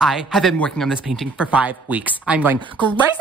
I have been working on this painting for 5 weeks. I'm going crazy!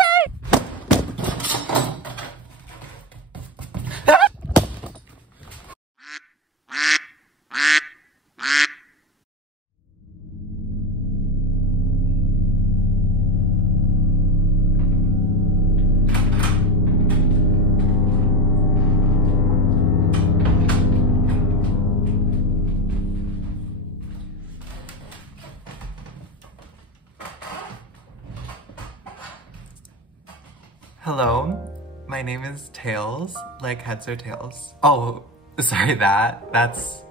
Hello, my name is Tails, like heads or tails. Oh, sorry, that's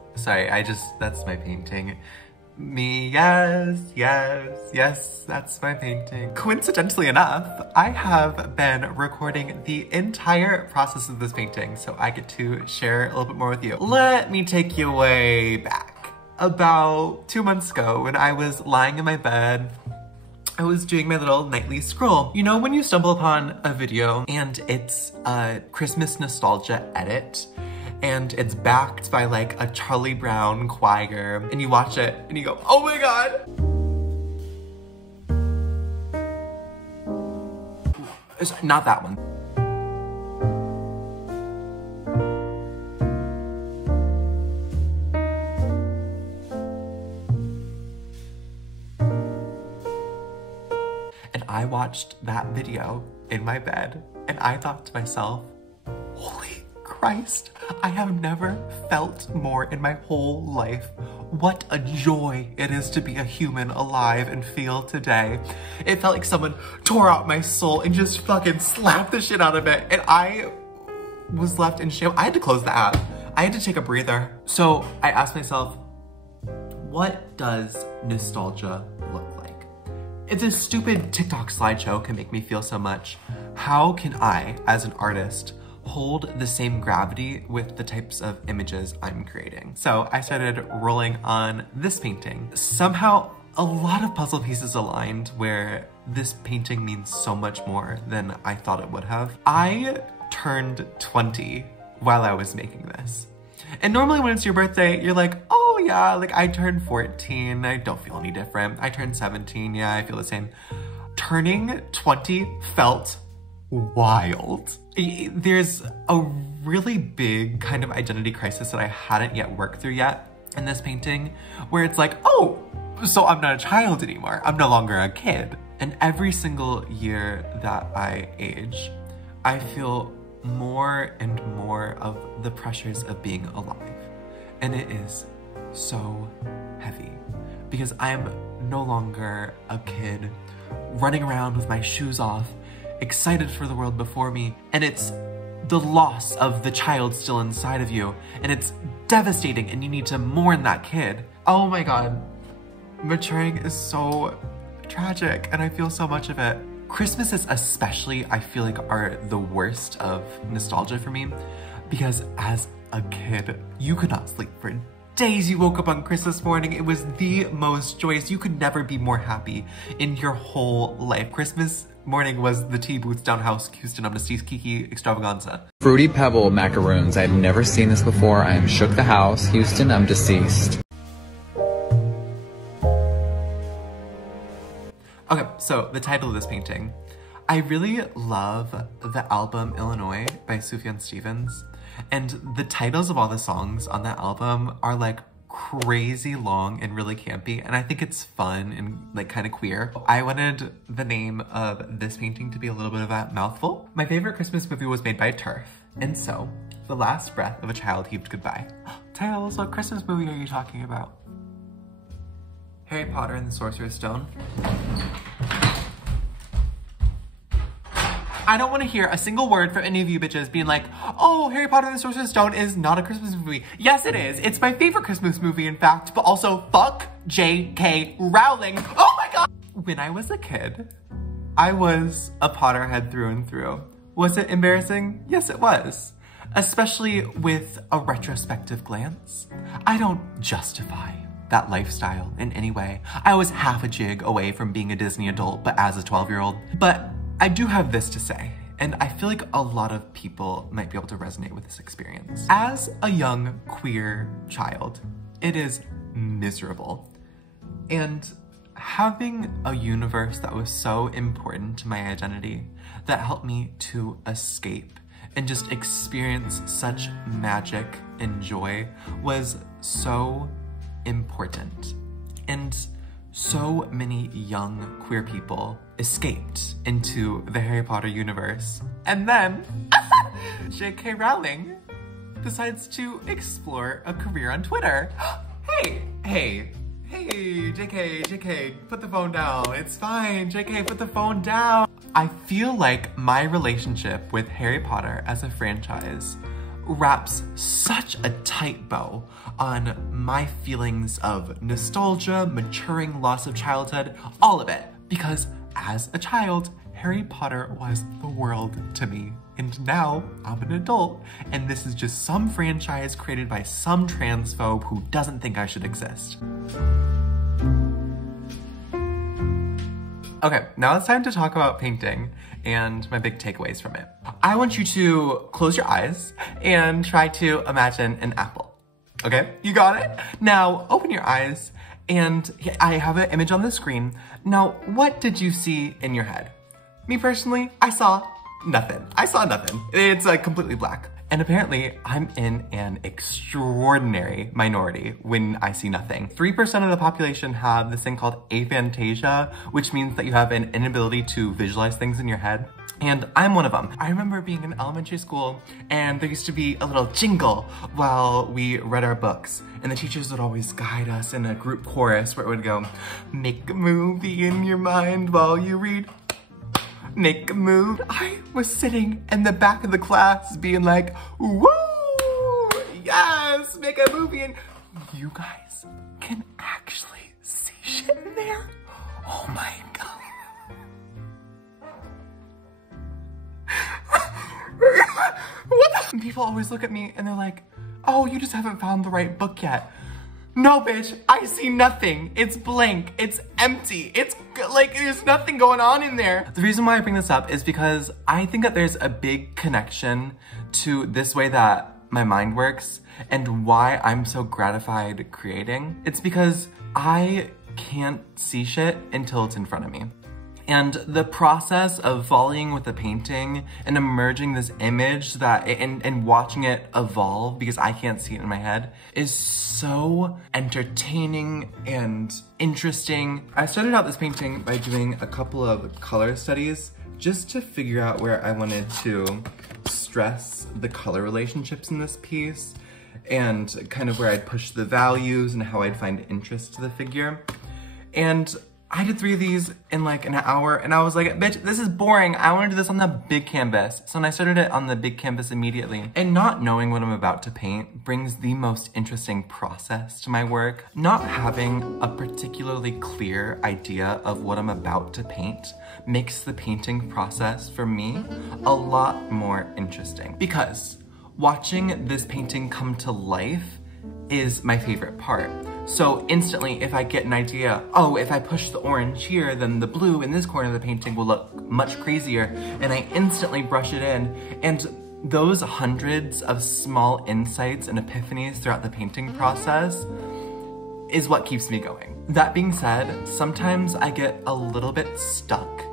my painting. Me, yes, that's my painting. Coincidentally enough, I have been recording the entire process of this painting, so I get to share a little bit more with you. Let me take you way back. About 2 months ago, when I was lying in my bed, I was doing my little nightly scroll. You know when you stumble upon a video and it's a Christmas nostalgia edit and it's backed by like a Charlie Brown choir and you watch it and you go, oh my God. It's not that one. And I watched that video in my bed and I thought to myself, holy Christ, I have never felt more in my whole life. What a joy it is to be a human alive and feel today. It felt like someone tore out my soul and just fucking slapped the shit out of it. And I was left in shame. I had to close the app. I had to take a breather. So I asked myself, what does nostalgia look like? If this stupid TikTok slideshow can make me feel so much, how can I, as an artist, hold the same gravity with the types of images I'm creating? So I started rolling on this painting. Somehow, a lot of puzzle pieces aligned where this painting means so much more than I thought it would have. I turned 20 while I was making this. And normally when it's your birthday, you're like, oh yeah, like I turned 14, I don't feel any different. I turned 17, yeah, I feel the same. Turning 20 felt wild. There's a really big kind of identity crisis that I hadn't yet worked through yet in this painting, where it's like, oh, so I'm not a child anymore. I'm no longer a kid. And every single year that I age, I feel more and more of the pressures of being alive. And it is so heavy because I'm no longer a kid running around with my shoes off, excited for the world before me. And it's the loss of the child still inside of you. And it's devastating and you need to mourn that kid. Oh my God, maturing is so tragic and I feel so much of it. Christmases especially, I feel like are the worst of nostalgia for me because as a kid, you could not sleep for days. You woke up on Christmas morning. It was the most joyous. You could never be more happy in your whole life. Christmas morning was the T Boots Down House Houston Amnesties Kiki extravaganza. Fruity Pebble macaroons. I've never seen this before. I am shook the house. Houston, I'm deceased. Okay, so the title of this painting. I really love the album Illinois by Sufjan Stevens, and the titles of all the songs on that album are like crazy long and really campy, and I think it's fun and like kind of queer. I wanted the name of this painting to be a little bit of a mouthful. My favorite Christmas movie was made by Turf, and so the last breath of a child heaved goodbye. Tails, what Christmas movie are you talking about? Harry Potter and the Sorcerer's Stone. I don't want to hear a single word from any of you bitches being like, oh, Harry Potter and the Sorcerer's Stone is not a Christmas movie. Yes, it is. It's my favorite Christmas movie, in fact, but also fuck J.K. Rowling. Oh my God. When I was a kid, I was a Potterhead through and through. Was it embarrassing? Yes, it was. Especially with a retrospective glance. I don't justify that lifestyle in any way. I was half a jig away from being a Disney adult, but as a 12-year-old. But I do have this to say, and I feel like a lot of people might be able to resonate with this experience. As a young queer child, it is miserable. And having a universe that was so important to my identity, that helped me to escape and just experience such magic and joy, was so important. And so many young queer people escaped into the Harry Potter universe. And then J.K. Rowling decides to explore a career on Twitter. Hey, JK, put the phone down. It's fine, JK, put the phone down. I feel like my relationship with Harry Potter as a franchise wraps such a tight bow on my feelings of nostalgia, maturing, loss of childhood, all of it. Because as a child, Harry Potter was the world to me. And now I'm an adult, and this is just some franchise created by some transphobe who doesn't think I should exist. Okay, now it's time to talk about painting and my big takeaways from it. I want you to close your eyes and try to imagine an apple. Okay, you got it? Now open your eyes, and I have an image on the screen. Now, what did you see in your head? Me personally, I saw nothing. It's completely black. And apparently I'm in an extraordinary minority when I see nothing. 3% of the population have this thing called aphantasia, which means that you have an inability to visualize things in your head. And I'm one of them. I remember being in elementary school, and there used to be a little jingle while we read our books. And the teachers would always guide us in a group chorus where it would go, make a movie in your mind while you read. Make a move. I was sitting in the back of the class being like, woo, yes, make a movie. And you guys can actually see shit in there. Oh my God. What the? People always look at me and they're like, oh, you just haven't found the right book yet. No, bitch, I see nothing. It's blank, it's empty. It's like, there's nothing going on in there. The reason why I bring this up is because I think that there's a big connection to this way that my mind works and why I'm so gratified creating. It's because I can't see shit until it's in front of me. And the process of volleying with a painting and emerging this image that, and watching it evolve because I can't see it in my head, is so entertaining and interesting. I started out this painting by doing a couple of color studies just to figure out where I wanted to stress the color relationships in this piece and kind of where I'd push the values and how I'd find interest to the figure. And I did 3 of these in like an hour, and I was like, bitch, this is boring. I want to do this on the big canvas. So then I started it on the big canvas immediately. And not knowing what I'm about to paint brings the most interesting process to my work. Not having a particularly clear idea of what I'm about to paint makes the painting process for me a lot more interesting. Because watching this painting come to life is my favorite part. So instantly, if I get an idea, oh, if I push the orange here, then the blue in this corner of the painting will look much crazier, and I instantly brush it in. And those hundreds of small insights and epiphanies throughout the painting process is what keeps me going. That being said, sometimes I get a little bit stuck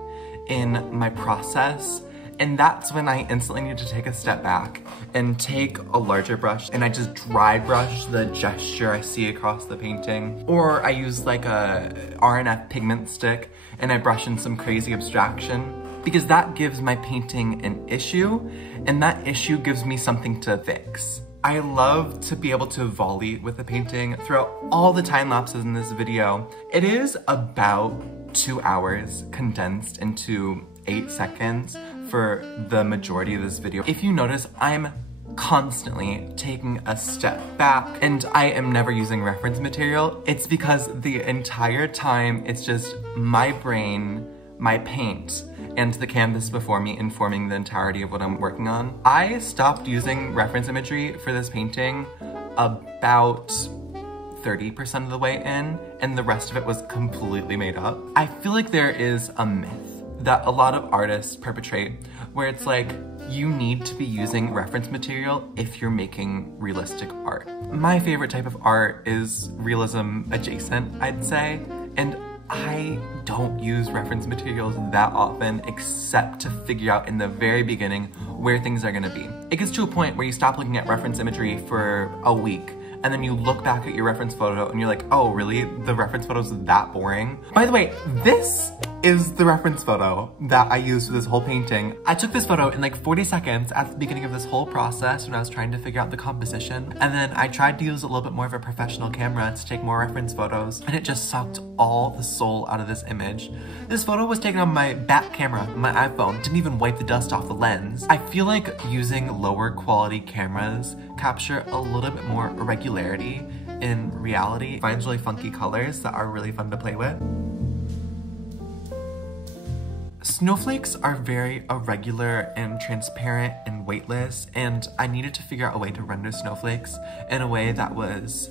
in my process, and that's when I instantly need to take a step back and take a larger brush, and I just dry brush the gesture I see across the painting. Or I use like a RNF pigment stick and I brush in some crazy abstraction, because that gives my painting an issue, and that issue gives me something to fix. I love to be able to volley with the painting throughout all the time lapses in this video. It is about 2 hours condensed into 8 seconds for the majority of this video. If you notice, I'm constantly taking a step back and I am never using reference material. It's because the entire time it's just my brain, my paint, and the canvas before me informing the entirety of what I'm working on. I stopped using reference imagery for this painting about 30% of the way in, and the rest of it was completely made up. I feel like there is a myth that a lot of artists perpetrate where it's like, you need to be using reference material if you're making realistic art. My favorite type of art is realism adjacent, I'd say, and I don't use reference materials that often except to figure out in the very beginning where things are gonna be. It gets to a point where you stop looking at reference imagery for a week and then you look back at your reference photo and you're like, oh really? The reference photo's that boring? By the way, this is the reference photo that I used for this whole painting. I took this photo in like 40 seconds at the beginning of this whole process when I was trying to figure out the composition. And then I tried to use a little bit more of a professional camera to take more reference photos, and it just sucked all the soul out of this image. This photo was taken on my back camera, my iPhone, didn't even wipe the dust off the lens. I feel like using lower quality cameras capture a little bit more irregularity in reality. It finds really funky colors that are really fun to play with. Snowflakes are very irregular and transparent and weightless, and I needed to figure out a way to render snowflakes in a way that was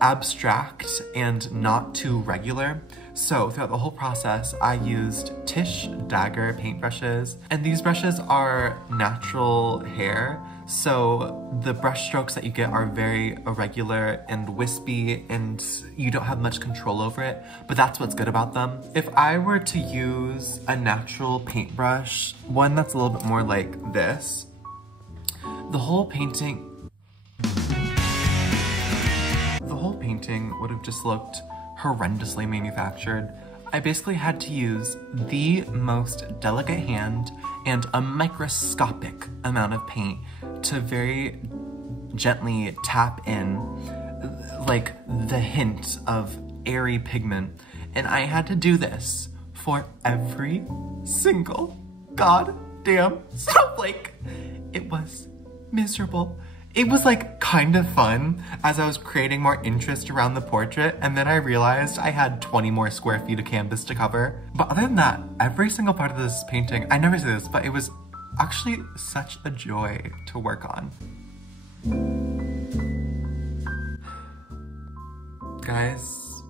abstract and not too regular. So throughout the whole process, I used Tish Dagger paintbrushes, and these brushes are natural hair. So the brush strokes that you get are very irregular and wispy, and you don't have much control over it, but that's what's good about them. If I were to esse a natural paintbrush, one that's a little bit more like this, the whole painting would have just looked horrendously manufactured. I basically had to use the most delicate hand and a microscopic amount of paint to very gently tap in like the hint of airy pigment. And I had to do this for every single goddamn snowflake. It was miserable. It was like kind of fun as I was creating more interest around the portrait, and then I realized I had 20 more square feet of canvas to cover. But other than that, every single part of this painting, I never say this, but it was actually such a joy to work on. Guys,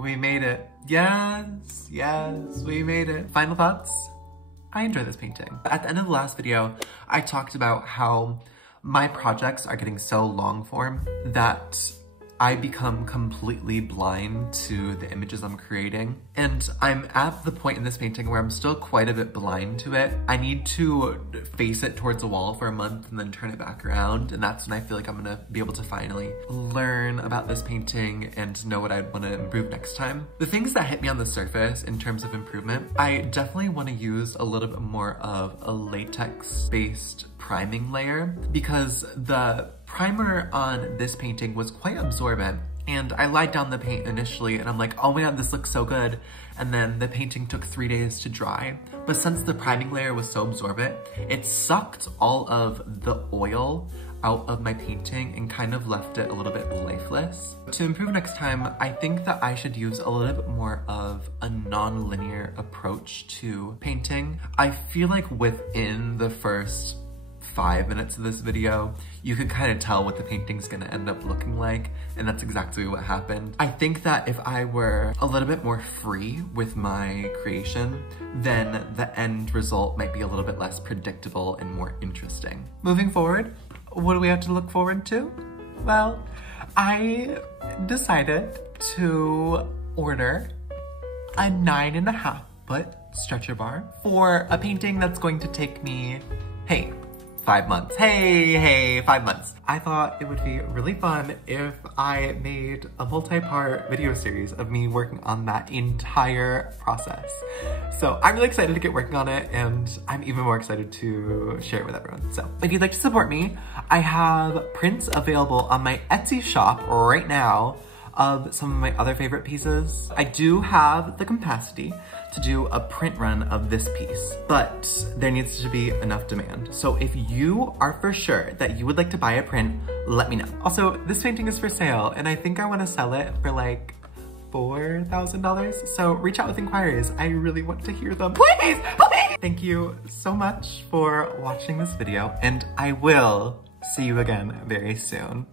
we made it. Yes, we made it. Final thoughts? I enjoyed this painting. At the end of the last video, I talked about how my projects are getting so long form that I become completely blind to the images I'm creating. And I'm at the point in this painting where I'm still quite a bit blind to it. I need to face it towards a wall for a month and then turn it back around. And that's when I feel like I'm gonna be able to finally learn about this painting and know what I'd wanna improve next time. The things that hit me on the surface in terms of improvement, I definitely wanna use a little bit more of a latex-based priming layer, because the primer on this painting was quite absorbent, and I lied down the paint initially and I'm like, oh my god, this looks so good, and then the painting took 3 days to dry. But since the priming layer was so absorbent, it sucked all of the oil out of my painting and kind of left it a little bit lifeless. To improve next time, I think that I should use a little bit more of a non-linear approach to painting. I feel like within the first 5 minutes of this video, you could kind of tell what the painting's gonna end up looking like, and that's exactly what happened. I think that if I were a little bit more free with my creation, then the end result might be a little bit less predictable and more interesting. Moving forward, what do we have to look forward to? Well, I decided to order a 9.5 foot stretcher bar for a painting that's going to take me, 5 months. Hey, 5 months. I thought it would be really fun if I made a multi-part video series of me working on that entire process. So I'm really excited to get working on it, and I'm even more excited to share it with everyone. So if you'd like to support me, I have prints available on my Etsy shop right now of some of my other favorite pieces. I do have the capacity to do a print run of this piece, but there needs to be enough demand. So if you are for sure that you would like to buy a print, let me know. Also, this painting is for sale, and I think I want to sell it for like $4,000. So reach out with inquiries. I really want to hear them. Please, please! Thank you so much for watching this video, and I will see you again very soon.